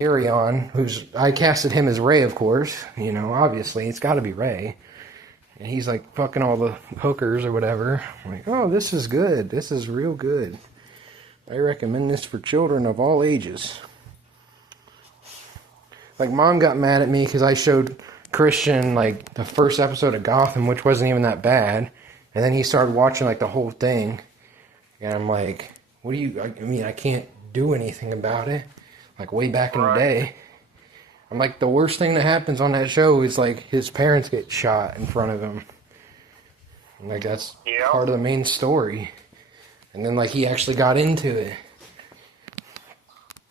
Arion, I casted him as Ray, of course. You know, obviously, it's got to be Ray. And he's like fucking all the hookers or whatever. I'm like, oh, this is good. This is real good. I recommend this for children of all ages. Like, Mom got mad at me because I showed Christian, like, the first episode of Gotham, which wasn't even that bad. And then he started watching, like, the whole thing. And I'm like, what do you... I mean, I can't do anything about it. Like, way back in the day. I'm like, the worst thing that happens on that show is, like, his parents get shot in front of him. And, like, that's part of the main story. And then, like, he actually got into it.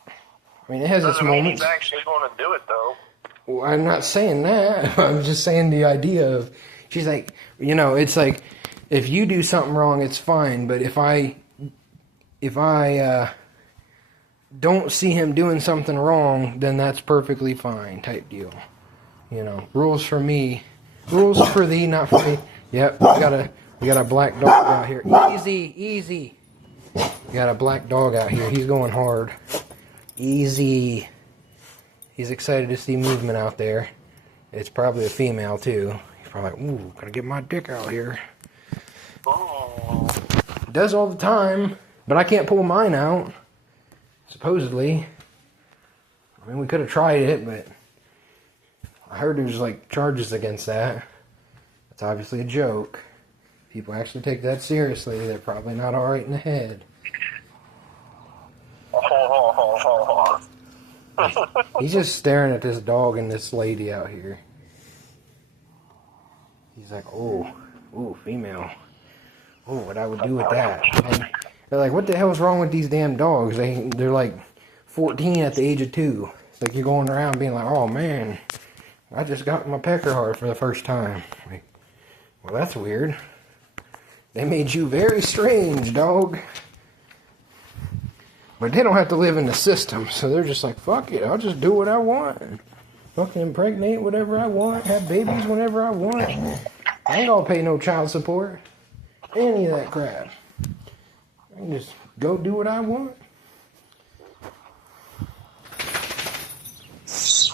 I mean, it has its moments. He's actually going to do it, though. Well, I'm not saying that. I'm just saying the idea of... She's like, you know, it's like, if you do something wrong, it's fine. But if I don't see him doing something wrong, then that's perfectly fine, type deal. You know, rules for me, rules for thee, not for me. Yep, we got a black dog out here. Easy. We got a black dog out here. He's going hard. Easy. He's excited to see movement out there. It's probably a female too. He's probably like, ooh, gotta get my dick out here. It does all the time, but I can't pull mine out. Supposedly. I mean, we could have tried it, but I heard there's, like, charges against that. That's obviously a joke. People actually take that seriously. They're probably not alright in the head. He's just staring at this dog and this lady out here. He's like, ooh, female. Ooh, what I would do with that. And they're like, what the hell's wrong with these damn dogs? They're like 14 at the age of 2. It's like you're going around being like, oh man, I just got my pecker hard for the first time. Like, well, that's weird. They made you very strange, dog. But they don't have to live in the system, so they're just like, fuck it, I'll just do what I want. Fucking impregnate whatever I want, have babies whenever I want. I ain't gonna pay no child support. Any of that crap. I can just go do what I want.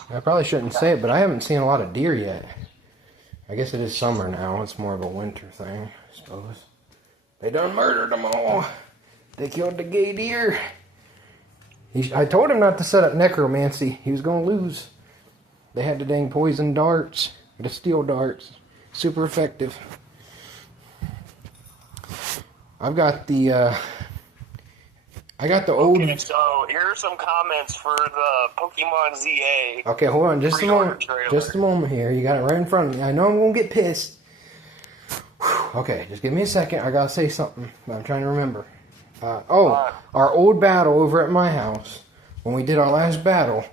I probably shouldn't say it, but I haven't seen a lot of deer yet. I guess it is summer now. It's more of a winter thing, I suppose. They done murdered them all. They killed the gay deer. I told him not to set up necromancy. He was going to lose. They had the dang poison darts. The steel darts. Super effective. I've got the, old... Okay, so here are some comments for the Pokemon ZA. Okay, hold on just a moment. Just a moment here. You got it right in front of me. I know I'm going to get pissed. Okay, just give me a second. I got to say something. I'm trying to remember. Our old battle over at my house. When we did our last battle,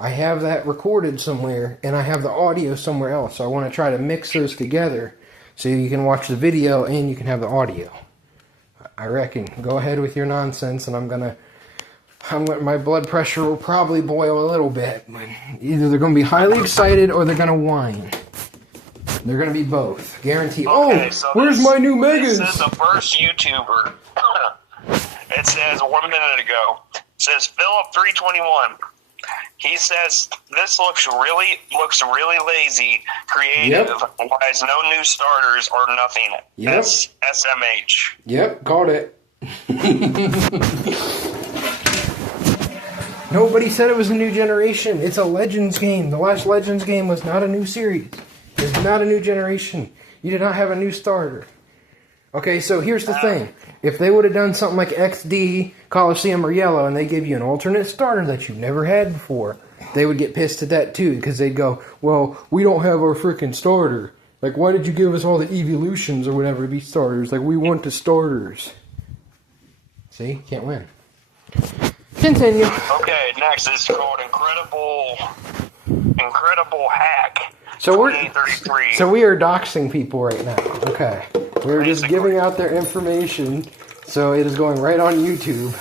I have that recorded somewhere, and I have the audio somewhere else. So I want to try to mix those together so you can watch the video and you can have the audio. I reckon. Go ahead with your nonsense, and my blood pressure will probably boil a little bit. But either they're going to be highly excited or they're going to whine. They're going to be both. Guaranteed. Okay, so where's my new Megas? This is the first YouTuber. It says 1 minute ago. It says Philip321. He says this looks really lazy, creative. Why is no new starters or nothing? Yep. SMH. Yep, caught it. Nobody said it was a new generation. It's a Legends game. The last Legends game was not a new series. It's not a new generation. You did not have a new starter. Okay, so here's the thing. If they would have done something like XD, Coliseum, or Yellow, and they give you an alternate starter that you've never had before, they would get pissed at that too, because they'd go, well, we don't have our freaking starter. Like, why did you give us all the evolutions or whatever to be starters? Like, we want the starters. See? Can't win. Continue. Okay, next is called Incredible Hack. So we are doxing people right now. Okay. We're just giving out their information, so it is going right on YouTube.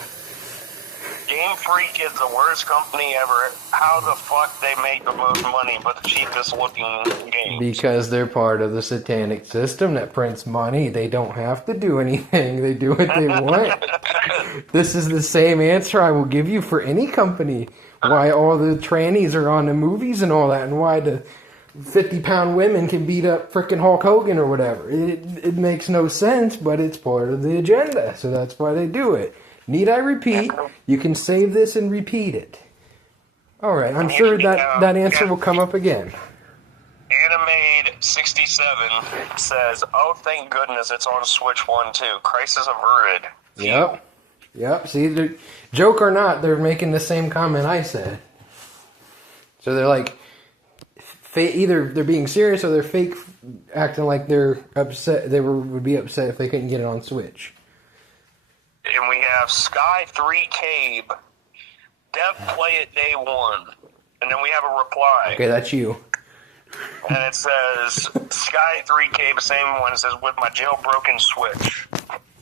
Game Freak is the worst company ever. How the fuck they make the most money but the cheapest looking games? Because they're part of the satanic system that prints money. They don't have to do anything. They do what they want. This is the same answer I will give you for any company. why all the trannies are on the movies and all that, and why the 50-pound women can beat up frickin' Hulk Hogan or whatever. It makes no sense, but it's part of the agenda, so that's why they do it. Need I repeat? You can save this and repeat it. All right, I'm sure that answer will come up again. Animade 67 says, "Oh, thank goodness it's on Switch 1 too. Crisis averted." Yep. See, joke or not, they're making the same comment I said. So they're like, either they're being serious or they're fake, acting like they're upset. They would be upset if they couldn't get it on Switch. And we have Sky 3 Cabe. Dev play it day 1. And then we have a reply. Okay, that's you. And it says, Sky 3 Cabe, same one. It says, with my jailbroken Switch.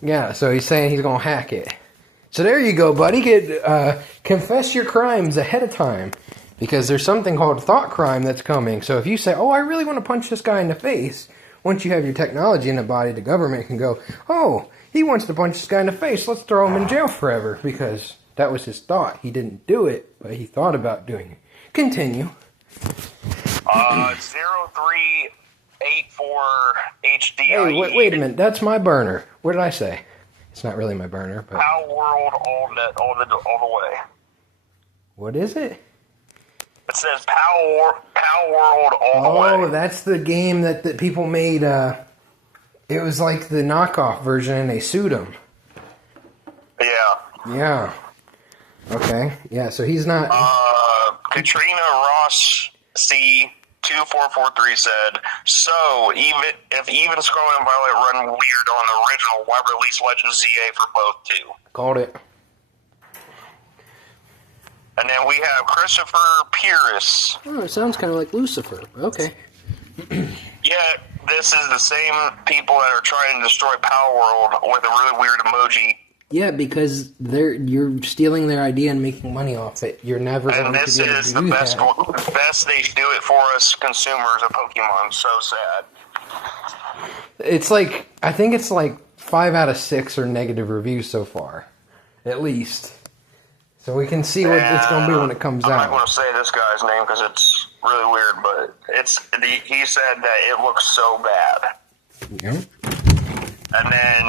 Yeah, so he's saying he's going to hack it. So there you go, buddy. Confess your crimes ahead of time. Because there's something called thought crime that's coming. So if you say, oh, I really want to punch this guy in the face, once you have your technology in the body, the government can go, oh, he wants to punch this guy in the face. Let's throw him in jail forever. Because that was his thought. He didn't do it, but he thought about doing it. Continue. 0384 HDI. Hey, wait a minute. That's my burner. What did I say? It's not really my burner, but... Power World all the way. What is it? It says Power World all the way. Oh, that's the game that people made. It was like the knockoff version, and they sued him. Yeah. Okay. Yeah. So he's not. Katrina Ross C2443 said, "So if even Scarlet and Violet run weird on the original, why release Legend ZA for both too?" Called it. And then we have Christopher Pierce. Oh, it sounds kind of like Lucifer. Okay. Yeah, this is the same people that are trying to destroy Power World with a really weird emoji. Yeah, because you're stealing their idea and making money off it. You're never going to be able to do that. And this is the best they do it for us consumers of Pokemon. So sad. It's like, I think it's like 5 out of 6 are negative reviews so far. At least. So we can see what it's going to be when it comes out. I'm not going to say this guy's name because it's really weird, but he said that it looks so bad. Yeah. And then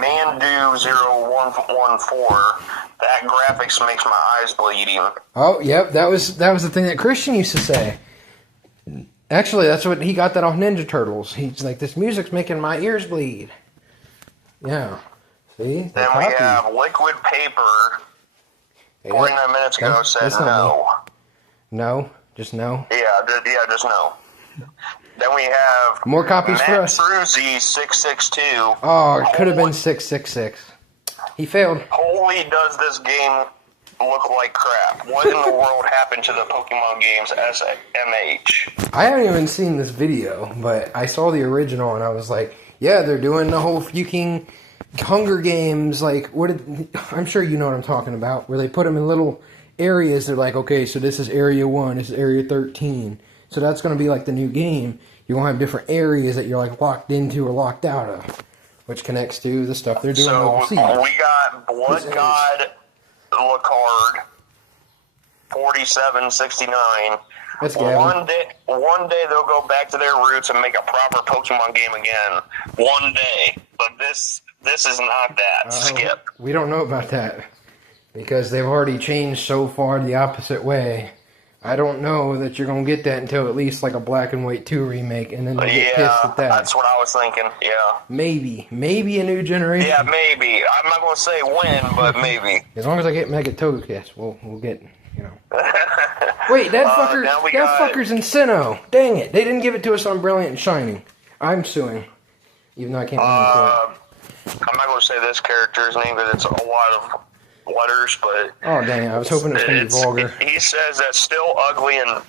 Mandu0114, that graphics makes my eyes bleeding. Oh, yep, that was the thing that Christian used to say. Actually, that's what he got that off Ninja Turtles. He's like, this music's making my ears bleed. Yeah. See? Then we have Liquid Paper. 49 minutes ago said no. No? Just no? Yeah, just no. Then we have more copies for us. Fruzy 662. Oh, it could have been 666. He failed. Holy, does this game look like crap? What in the world happened to the Pokemon games SMH? I haven't even seen this video, but I saw the original and I was like, yeah, they're doing the whole fucking Hunger Games, like, I'm sure you know what I'm talking about, where they put them in little areas. They're like, okay, so this is Area 1, this is Area 13. So that's going to be like the new game. You're going to have different areas that you're like locked into or locked out of, which connects to the stuff they're doing overseas. So we got Blood God Lacard 4769. That's one day they'll go back to their roots and make a proper Pokemon game again. One day. But this is not that. Skip. We don't know about that. Because they've already changed so far the opposite way. I don't know that you're going to get that until at least like a Black and White 2 remake, and then they'll get pissed at that. That's what I was thinking, yeah. Maybe a new generation. Yeah, maybe. I'm not going to say when, but maybe. As long as I get Mega Togekiss, we'll get, you know. Wait, that fucker's in Sinnoh. Dang it. They didn't give it to us on Brilliant and Shining. I'm suing. Even though I can't remember it. I'm not going to say this character's name because it's a lot of letters, but... Oh, dang it. I was hoping it was going to be vulgar. He says that's still ugly, and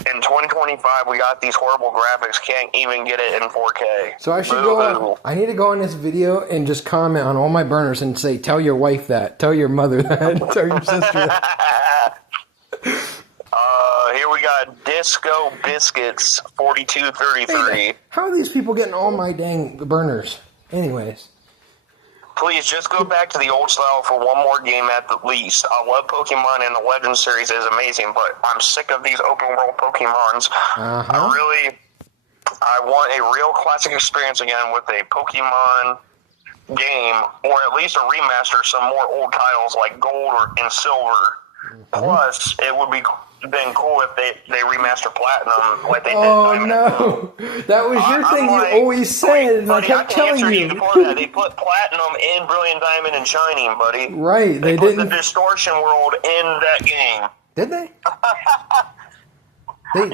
in 2025 we got these horrible graphics, can't even get it in 4K. So I should I need to go on this video and just comment on all my burners and say, tell your wife that, tell your mother that, tell your sister that. Here we got Disco Biscuits 4233. Hey, how are these people getting all my dang burners? Anyways. Please just go back to the old style for one more game at the least. I love Pokemon and the Legends series is amazing, but I'm sick of these open world Pokemons. I want a real classic experience again with a Pokemon game, or at least a remaster of some more old titles like Gold and Silver. Plus, it would be been cool if they remaster Platinum like they did. Oh no, that was your thing. Like, you always said, and buddy, I kept telling you. Before that. They put Platinum in Brilliant Diamond and Shining, buddy. Right, they put didn't. The Distortion World in that game. Did they?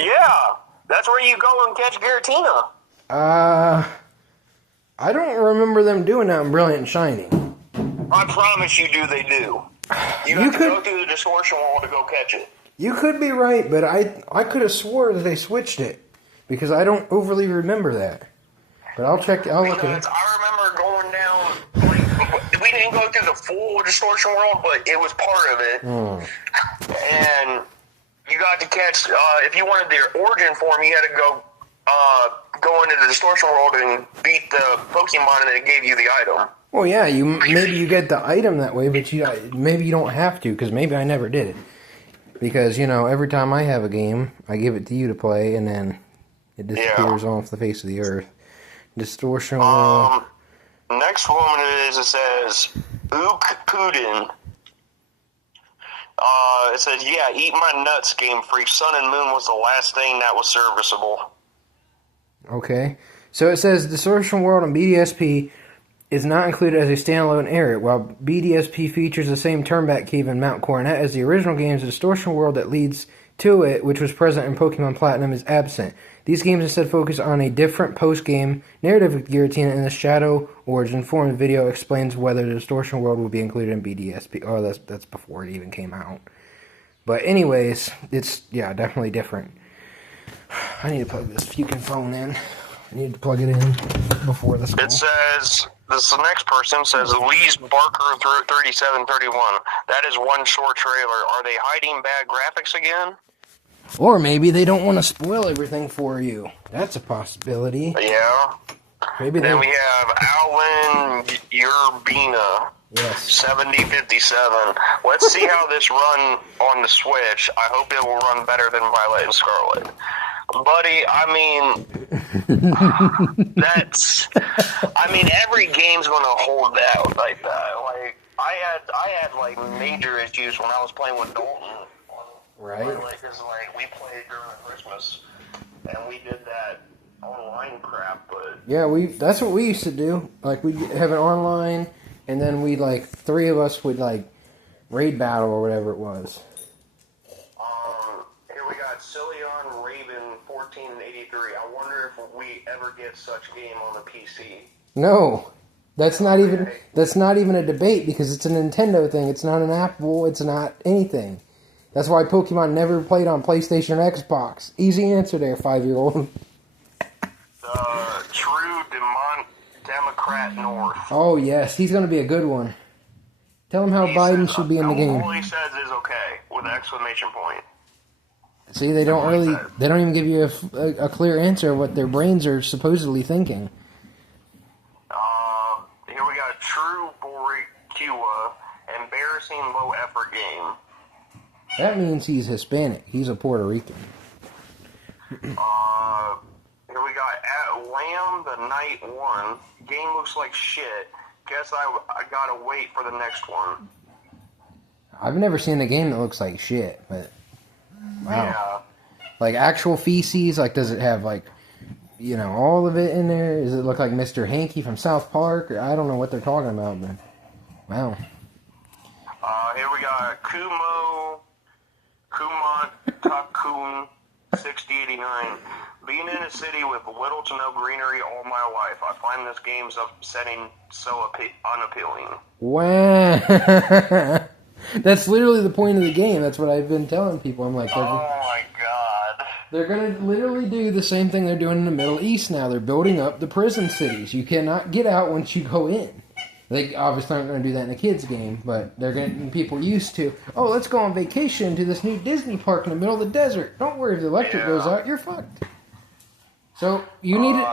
Yeah, that's where you go and catch Giratina. I don't remember them doing that in Brilliant and Shining. I promise you, they do. You have to go through the Distortion World to go catch it. You could be right, but I could have swore that they switched it because I don't overly remember that. But I'll check. I'll look at it. I remember going down. We didn't go through the full Distortion World, but it was part of it. And you got to catch. If you wanted their origin form, you had to go into the Distortion World and beat the Pokemon, and then it gave you the item. Well, yeah, maybe you get the item that way, but maybe you don't have to because maybe I never did it. Because, every time I have a game, I give it to you to play, and then it disappears off the face of the earth. Distortion. Next one it says, Ook Puddin. It says, yeah, eat my nuts, Game Freak. Sun and Moon was the last thing that was serviceable. Okay. So it says, Distortion World on BDSP is not included as a standalone area. While BDSP features the same turnback cave in Mount Coronet as the original games, the Distortion World that leads to it, which was present in Pokemon Platinum, is absent. These games instead focus on a different post-game narrative with Giratina, and the Shadow Origin forum video explains whether the Distortion World will be included in BDSP. Oh, that's before it even came out. But anyways, it's, definitely different. I need to plug this fucking phone in. I need to plug it in before this call. It says... The next person says, Louise Barker 3731. That is one short trailer. Are they hiding bad graphics again? Or maybe they don't want to spoil everything for you. That's a possibility. Yeah. Maybe then we have Alan Urbina. Yes. 7057. Let's see how this run on the Switch. I hope it will run better than Violet and Scarlet. Buddy, every game's going to hold out like that. Like, I had major issues when I was playing with Dalton. Right. We played during Christmas, and we did that online crap, but... Yeah, that's what we used to do. Like, we'd have an online, and then three of us would, raid battle or whatever it was. Here we got Cillion Raven 1483. I wonder if we ever get such game on the PC. No, that's not even a debate because it's a Nintendo thing. It's not an Apple. It's not anything. That's why Pokemon never played on PlayStation or Xbox. Easy answer there, 5-year-old. True Democrat North. Oh yes, he's gonna be a good one. Tell him how Biden should be in the game. All he says is okay with an exclamation point. See, they don't even give you a clear answer of what their brains are supposedly thinking. Here we got True Boricua, embarrassing low effort game. That means he's Hispanic. He's a Puerto Rican. Here we got Lamb the Night 1. Game looks like shit. Guess I gotta wait for the next one. I've never seen a game that looks like shit, but... Wow. Yeah. Like actual feces, does it have all of it in there? Does it look like Mr. Hanky from South Park? I don't know what they're talking about, but wow. Here we got Kumon Takun 6089. Being in a city with little to no greenery all my life, I find this game's upsetting so unappealing. Wow. That's literally the point of the game. That's what I've been telling people. I'm like, oh my god. They're going to literally do the same thing they're doing in the Middle East now. They're building up the prison cities. You cannot get out once you go in. They obviously aren't going to do that in a kid's game, but they're getting people used to, let's go on vacation to this new Disney park in the middle of the desert. Don't worry, if the electric goes out, you're fucked. So, you need it...